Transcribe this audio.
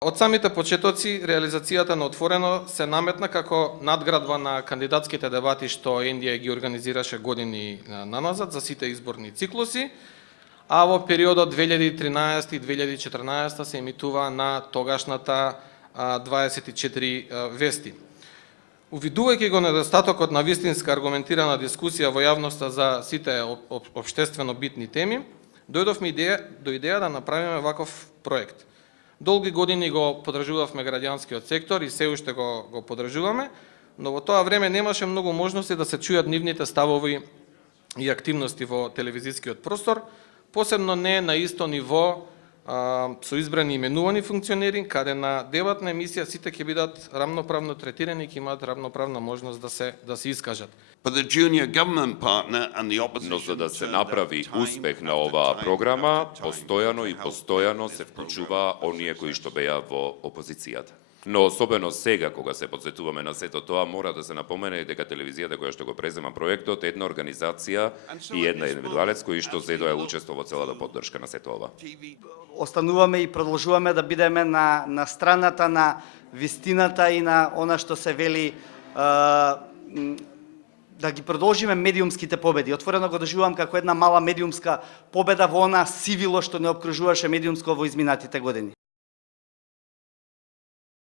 Од самите почетоци, реализацијата на Отворено се наметна како надградба на кандидатските дебати што НДА ги организираше години наназад за сите изборни циклуси, а во периодот 2013 и 2014 се емитува на тогашната 24 вести. Увидувајќи го недостатокот на вистинска аргументирана дискусија во јавноста за сите општествено битни теми, дојдовме до идеја да направиме ваков проект. Долги години го подржувавме граѓанскиот сектор и се уште го подржуваме, но во тоа време немаше многу можности да се чујат нивните ставови и активности во телевизискиот простор, посебно не на исто ниво со избрани именувани функционери, каде на дебатна емисија сите ќе бидат рамноправно третирани и ќе имаат рамноправна можност да се искажат. Но за да се направи успех на оваа програма, постојано се вклучува оние кои што беа во опозицијата. Но особено сега, кога се подсетуваме на сето тоа, мора да се напомене дека телевизијата која што го презема проектот е една организација и една индивидуалец кои што зедоја учество во целата поддршка на сето ова. Остануваме и продолжуваме да бидеме на страната на вистината и на она што се вели, да ги продолжиме медиумските победи. Отворено го доживувам како една мала медиумска победа во она сивило што не обкружуваше медиумско во изминатите години.